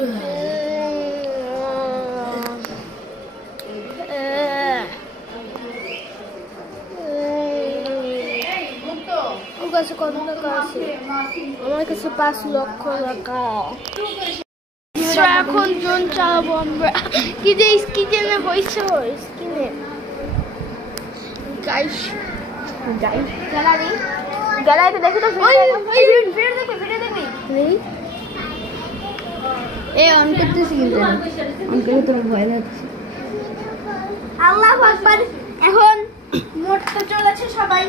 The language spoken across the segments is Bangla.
আমার কাছে 5 লক্ষ টাকা। এখন ড্রোন চালাবো আমরা। কি যে স্কিনে হয়েছে স্কিনে গাইস গ্যালারি দেখো তো ভিডিও দেখবি অন করতেছি কিন্তু অন করে তোর ভয় লাগছে। আল্লাহু আকবার। এখন মোটটা চলেছে সবাই।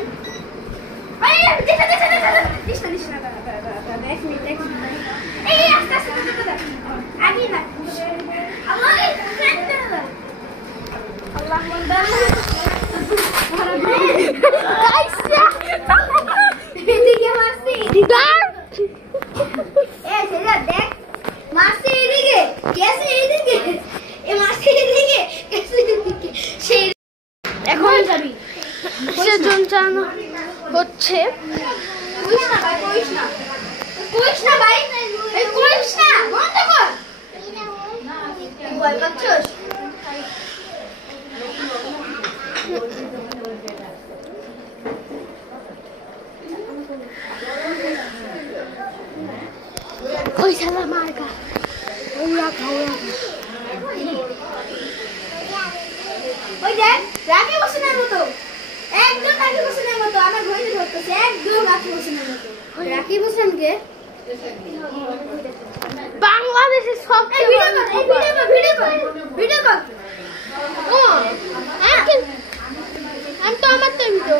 এখন সেজন চালানো হচ্ছে। ওই শালা মার্কা ওই দেখ রাখি বসনের মতো একদম রাখি বসনের মতো আমার ঘড়িতে ধরতেছে একদম রাখি বসনের মতো। রাখি বসনকে বাংলাদেশের সব ভিডিও কর ও আমি তো আমার তো ভিডিও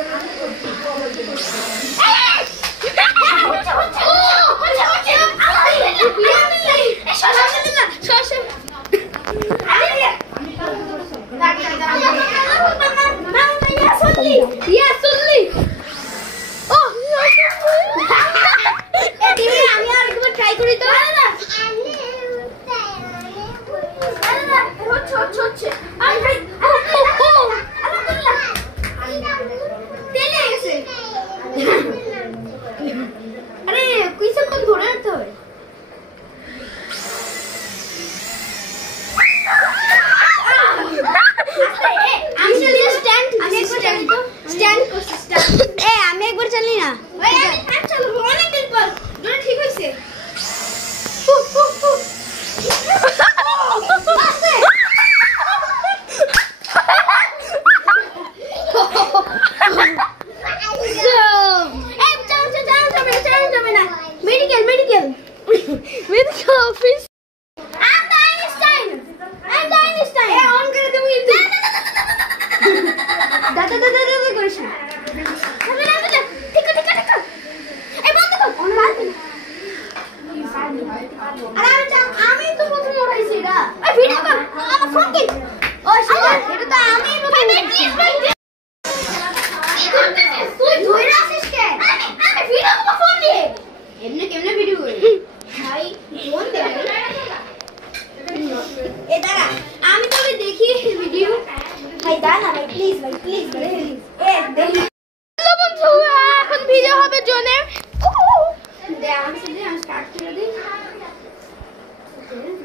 আমি একবার চালি না ঠিক হয়েছে। মেডিকেল অফিস আমি তো প্রথম উঠাইছি এটা ভিডিও কর আমার ফোন কি ও সেটা এটা তো আমি প্রথম তুই ধরে আসিস কে আমি ভিডিও করব ফোন দিয়ে এমনি কেমনে ভিডিও করি ভাই ফোন দে এ দাঁড়া আমি তোকে দেখি ভিডিও ভাই দাঁড়া ভাই প্লিজ এ দেখি বন্ধু এখন ভিডিও হবে জনের দে আমি স্টার্ট করে দিই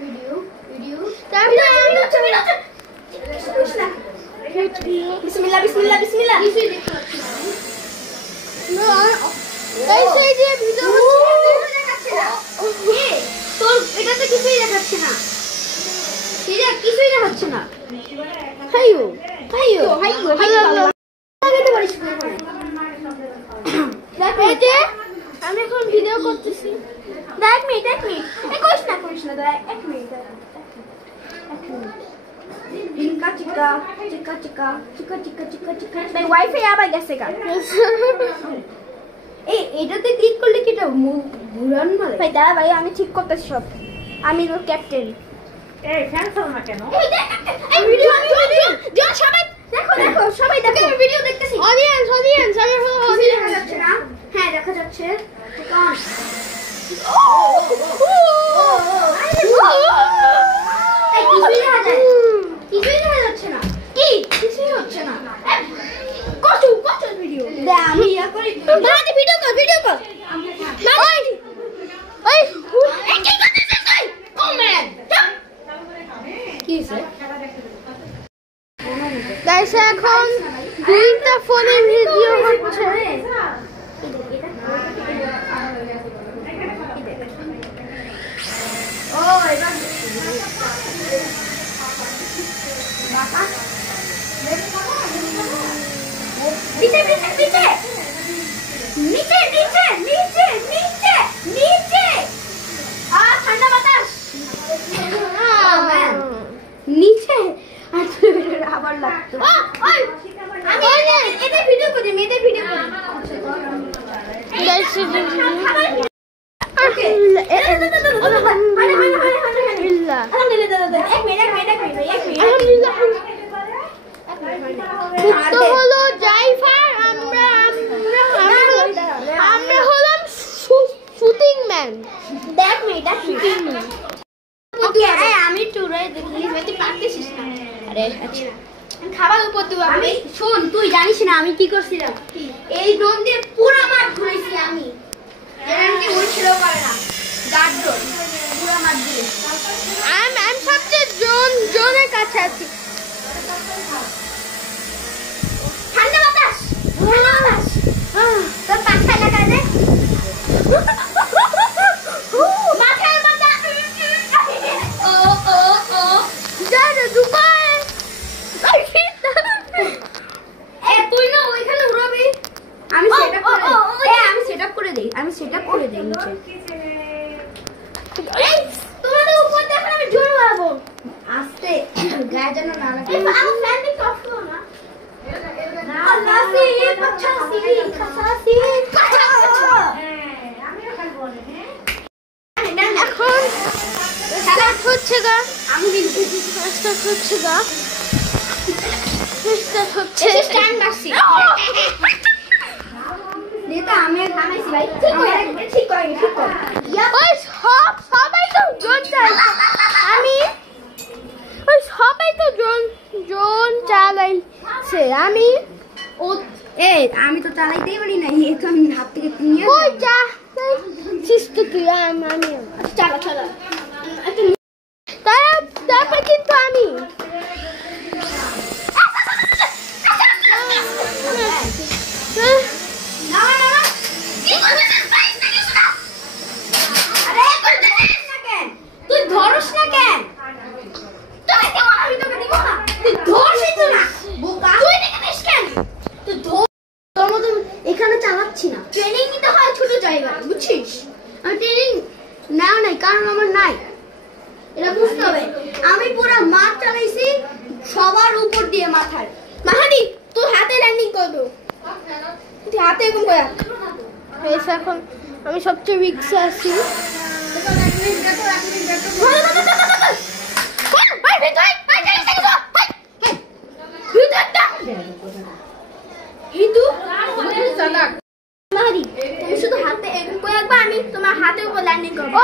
ভিডিও তারপর বিসমিল্লাহ কিছুই দেখতে পাচ্ছি না এই সেই যে ভিডিও দেখাচ্ছে না তোর এটাতে কিছুই দেখাচ্ছে না কিছুই দেখাচ্ছে না হাইও লাগাতে পারিস দেখ আমি এখন ভিডিও করতেছি। এক মিনিট করিস না এক মিনিট চিকা ওয়াইফাই আবার গেছে গা এটাতে ক্লিক করলে কি এটা ঘুরান মারে ভাই দাঁড়া ভাই আমি ঠিক করতেছি সব আমি তো ক্যাপ্টেন সবাই দেখো সবাই দেখো ভিডিও দেখতেছি অডিয়েন্স যাচ্ছে না হ্যাঁ দেখা যাচ্ছে কিছুই দেখা যাচ্ছে না কিছুই হচ্ছে না কচু ভিডিও আমি ইয়া করি ভিডিও কর কি করতেছিস তুই কমেন্ট গাইস এখন দুইটা ফোনে ভিডিও হচ্ছে। ও এবার নিচে নিচে নিচে নিচে নিচে নিচে নিচে নিচে ঠান্ডা বাতাস নিচে আবার লাগতো। আমি এতে ভিডিও করি হলো জাইফার, আমরা হলাম শুটিং ম্যান। দেখ মেয়েটা শুটিং ম্যান। ওকে আমি টুরাই দেখি তুই পারতেছিস না। আরে আচ্ছা খাবার উপর তুই আমি শোন, তুই জানিস না আমি কি করছিলাম? এই ড্রোন দিয়ে পুরো মাঠ ঘুরেছি আমি। এরানকে উড়ছিল পারে না গার্ড ড্রোন পুরো মাঠ দিয়ে। আমি সবচেয়ে জোনের কাছে আছি। ঠান্ডা বাতাস তোর পাখা লাগা দে মাথার মাথা ও ও ও যারে দুবাই তুই না ওইখানে উড়াবি। আমি সেটআপ করে দেই নিচে। এই তোমাদের উপর দেখো আমি জোর মারবো আস্তে গায়ে যেন না লাগে। আমি ফ্যান দিকে অফ করো না। এখন স্টার্ট হচ্ছে গা। আমি স্টার্ট হচ্ছে গা। স্টার্ট হচ্ছে স্ট্যান্ড মারছি। নেতা আমি থামাইছি ভাই। ঠিক করে ওই সবাই তো জোন চাই। ওই সবাই তো জোন চালাইছে। আমি তো চালাইতেই পারি না। এই তো আমি হাত থেকে নিয়ে ওই যা সিস্টেম তুই আমি চালা তারপর কিন্তু আমি তুই ধরস না কেন? আমি তোকে দিব না। তুই ধরছিস না বোকা। তুই দেখে দিস কেন? তুই তোর মতো এখানে চালাচ্ছি না। ট্রেনিং নিতে হয় ছোট জায়গায় বুঝছিস? আমি ট্রেনিং নাও নাই কারণ আমার নাই। এটা বুঝতে হবে। আমি পুরো মাঠ চালাইছি সবার উপর দিয়ে মাথায়। মাহাদি তুই হাতে ল্যান্ডিং করবো। তুই হাতে এরকম করে এখন আমি সবচেয়ে রিক্সে আছি। তুমি শুধু হাতে এরকম করে রাখবা, আমি তোমার হাতের উপর ল্যান্ডিং করবো।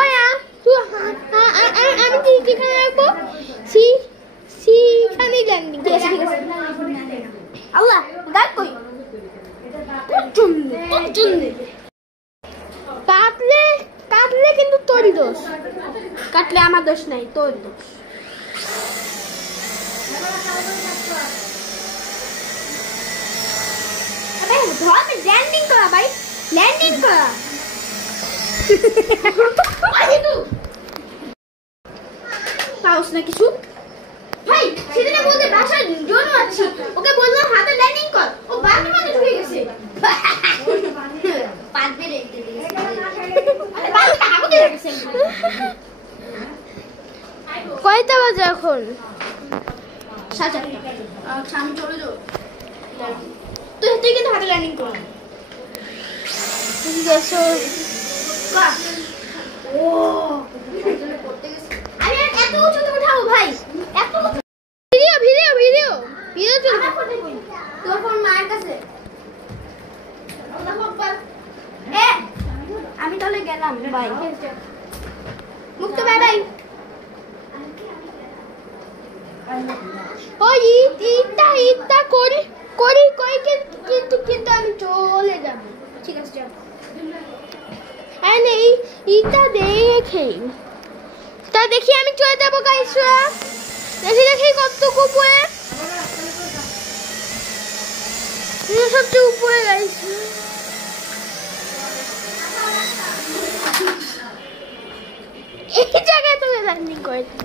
আমি যেখানে রাখবো সেখানেই ল্যান্ডিং। ঠিক আছে আল্লাহ দেখ কই কাটলে কিন্তু তোরই দোষ। কাটলে আমার দোষ নাই, তোর দোষ। ল্যান্ডিং করা ভাই, ল্যান্ডিং করা। পাওস না কিছু ভাই? সেদিনে বলতে বাসায় জোন মারছি, ওকে বললাম হাতে ল্যান্ডিং কর, ও বাকি মানে ঢুকে গেছে। কয়টা বাজে এখন? 7:30। আচ্ছা আমি চলে যাবো। তুই কিন্তু হাতে ল্যান্ডিং কর। আমি এত উঁচুতে উঠাবো ভাই। ভিডিও চলবে। তোর ফোন মায়ের কাছে। আমি তাহলে গেলাম বাই। মুক্ত বাই বাই। ওই ইটা করি কিন্তু আমি চলে যাব। ঠিক আছে চল। ইটা দেখি আমি চলে যাবো গাইসরা। দেখি কত উপরে। সবচেয়ে উপরে গাইস। এই জায়গায় তো ল্যান্ডিং করেছি।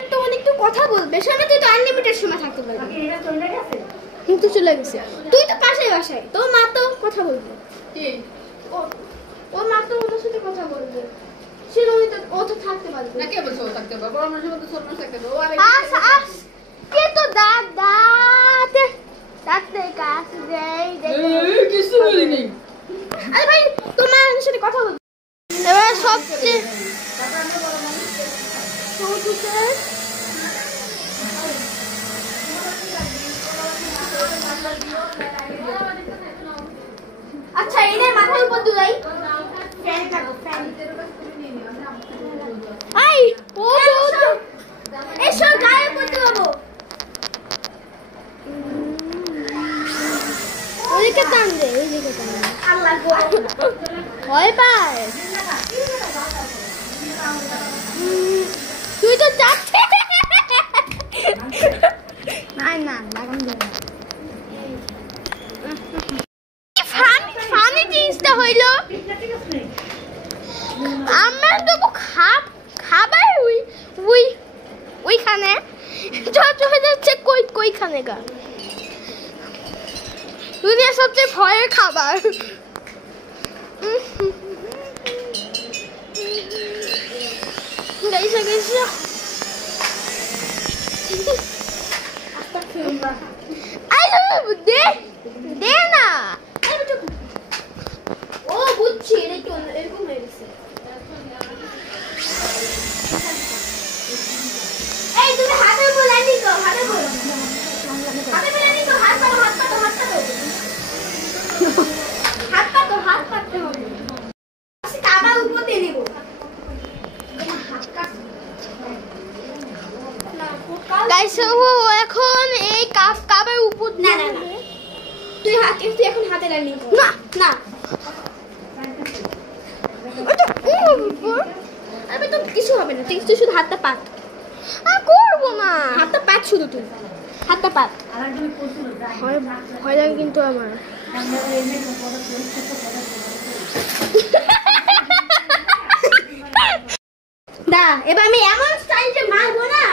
তো একটু কথা বলবে, সামনে তুই তো আনলিমিটেড সময় থাকতে পারবি। কিন্তু চলে গেছে, তুই তো পাশেই বাসায়, তোর মা তো কথা বলবে। ওর মা তো ওদের সাথে কথা বলবে, সেরকমই তো ও তো থাকতে পারবে না। কে বলছে ও থাকতে পারবে? ওর আমার সাথে তো সব থাকতে পারবে। ও আরে কে তো দাদা দাঁতে কাছে দেই দেখো কিছু বলি নেই। আরে ভাই তোমার সাথে কথা বলবে। এবার সবচেয়ে আচ্ছা এনে মাথার উপর দুলাই ফ্যান লাগো ফ্যান। আই ও তো এসো গায়ে করতে বাবু। ওইদিকে টান দে, ওইদিকে টান দে। আল্লাহ গো ভয় পায়। তুই তো যাচ্ছে না না লাগাম দে। ফানি জিনিসটা হইল আমরা তো খাবার ওইখানে চলে যাচ্ছে কইখানে গা দুনিয়ার সবচেয়ে ভয়ের খাবার। গাইসা গাইসা দে না। ও বুঝছি এরকম হয়ে গেছে। এই তুমি হাতের উপর ল্যান্ডিং করো, হাতের উপর ল্যান্ডিং করো, হাত পাতো হাত পাততে হবে। কাবার উপর দিয়ে নিব। গাইস ও এখন এই কাবার উপর না না না তুই এখন হাতে ল্যান্ডিং কর। না না আরে তো কিছু হবে না, তুই শুধু হাতটা পাত। করবো না, হাতটা পাত শুধু, তুই হাতটা পাত। ভয় লাগে কিন্তু আমার। দা এবার আমি এমন স্টাইলে মারবো না,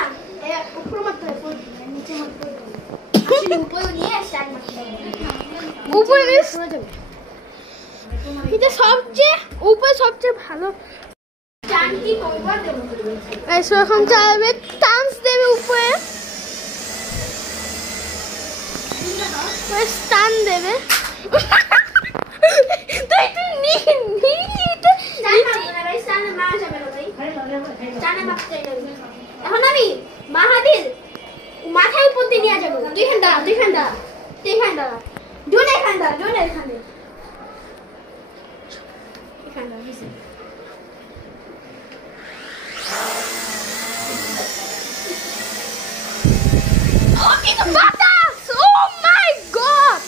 উপরে মারতে হবে, নিচে মারতে হবে, উপরে নিয়ে স্টাইল মারতে হবে, উপরে নিয়ে সরে যাবে। এটা সবচেয়ে উপরে সবচেয়ে ভালো টানটি করবা দেব। এসো এখন চাইবে টান্স দেবে উপরে, টান দেবে। তুই নি এটা টানে মারা যাবে না ভাই, টানে মারতে যাবে। এখন আমি মাহাদির মাথার উপর দিয়ে নিয়ে যাবো। তুই এখান দাঁড়া জোনে এখানে Oh, it's a badass! Oh my god!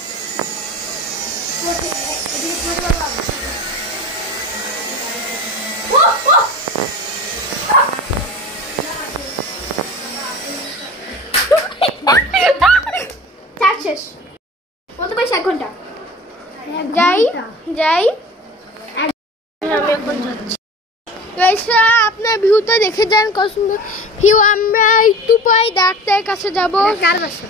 শেষ কত পয়সা? 1 ঘন্টা যাই আমি এখন যাচ্ছি। আপনার ভিউটা দেখে যান, কত সুন্দর ভিউ। আমরা একটু পরে ডাক্তারের কাছে যাবো। কার বাসা?